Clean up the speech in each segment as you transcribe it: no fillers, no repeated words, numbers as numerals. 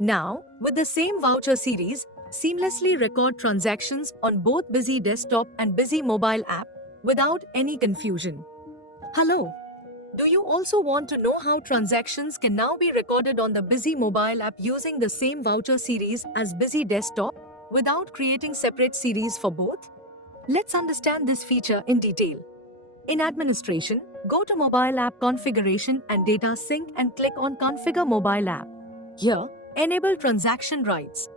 Now, with the same voucher series, seamlessly record transactions on both Busy Desktop and Busy Mobile app without any confusion. Hello! Do you also want to know how transactions can now be recorded on the Busy Mobile app using the same voucher series as Busy Desktop without creating separate series for both? Let's understand this feature in detail. In Administration, go to Mobile App Configuration and Data Sync and click on Configure Mobile App. Here, enable transaction rights.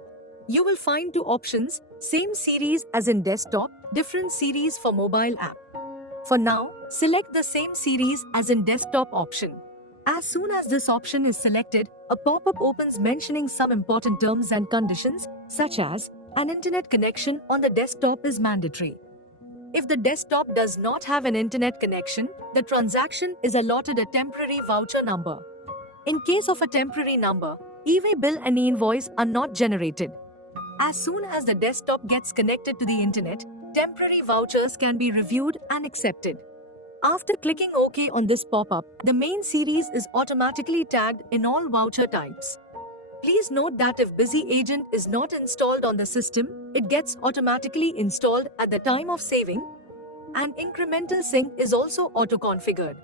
You will find two options, same series as in desktop, different series for mobile app. For now, select the same series as in desktop option. As soon as this option is selected, a pop-up opens mentioning some important terms and conditions, such as an internet connection on the desktop is mandatory. If the desktop does not have an internet connection, the transaction is allotted a temporary voucher number. In case of a temporary number, e-way bill and e-invoice are not generated. As soon as the desktop gets connected to the internet, temporary vouchers can be reviewed and accepted. After clicking OK on this pop-up, the main series is automatically tagged in all voucher types. Please note that if Busy Agent is not installed on the system, it gets automatically installed at the time of saving, and incremental sync is also auto-configured.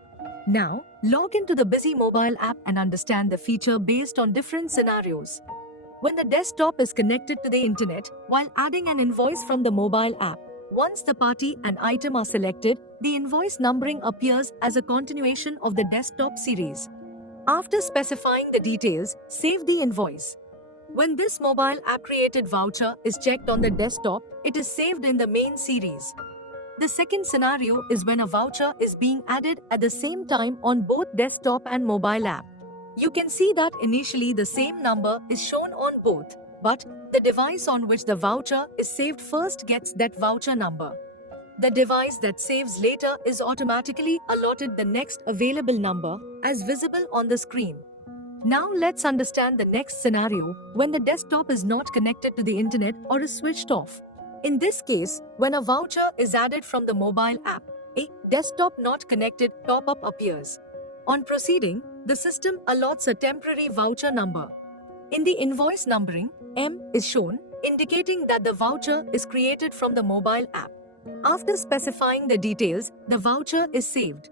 Now, log into the Busy Mobile app and understand the feature based on different scenarios. When the desktop is connected to the internet, while adding an invoice from the mobile app, once the party and item are selected, the invoice numbering appears as a continuation of the desktop series. After specifying the details, save the invoice. When this mobile app created voucher is checked on the desktop, it is saved in the main series. The second scenario is when a voucher is being added at the same time on both desktop and mobile app. You can see that initially the same number is shown on both, but the device on which the voucher is saved first gets that voucher number. The device that saves later is automatically allotted the next available number as visible on the screen. Now let's understand the next scenario when the desktop is not connected to the internet or is switched off. In this case, when a voucher is added from the mobile app, a desktop not connected pop-up appears. On proceeding, the system allots a temporary voucher number. In the invoice numbering, M is shown, indicating that the voucher is created from the mobile app. After specifying the details, the voucher is saved.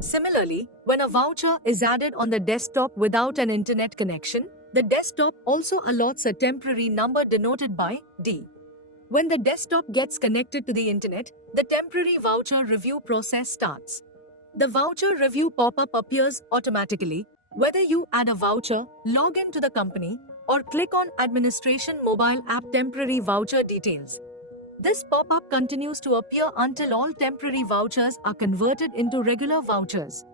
Similarly, when a voucher is added on the desktop without an internet connection, the desktop also allots a temporary number denoted by D. When the desktop gets connected to the internet, the temporary voucher review process starts. The voucher review pop-up appears automatically, whether you add a voucher, log in to the company, or click on Administration Mobile App Temporary Voucher Details. This pop-up continues to appear until all temporary vouchers are converted into regular vouchers.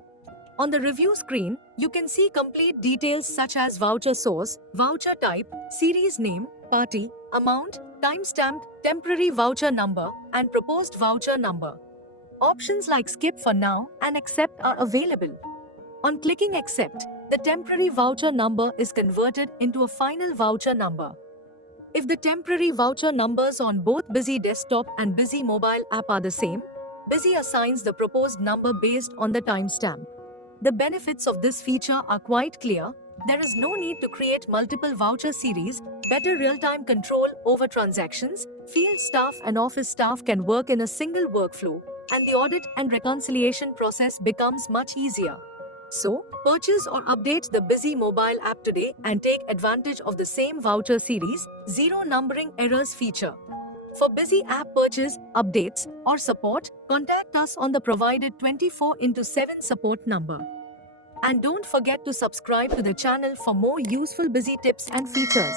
On the review screen, you can see complete details such as voucher source, voucher type, series name, party, amount, timestamp, temporary voucher number, and proposed voucher number. Options like skip for now and accept are available. On clicking accept, the temporary voucher number is converted into a final voucher number. If the temporary voucher numbers on both Busy Desktop and Busy Mobile app are the same, Busy assigns the proposed number based on the timestamp. The benefits of this feature are quite clear. There is no need to create multiple voucher series, better real-time control over transactions, field staff and office staff can work in a single workflow, and the audit and reconciliation process becomes much easier. So, purchase or update the Busy Mobile app today and take advantage of the same voucher series, zero numbering errors feature. For Busy app purchase, updates, or support, contact us on the provided 24/7 support number. And don't forget to subscribe to the channel for more useful Busy tips and features.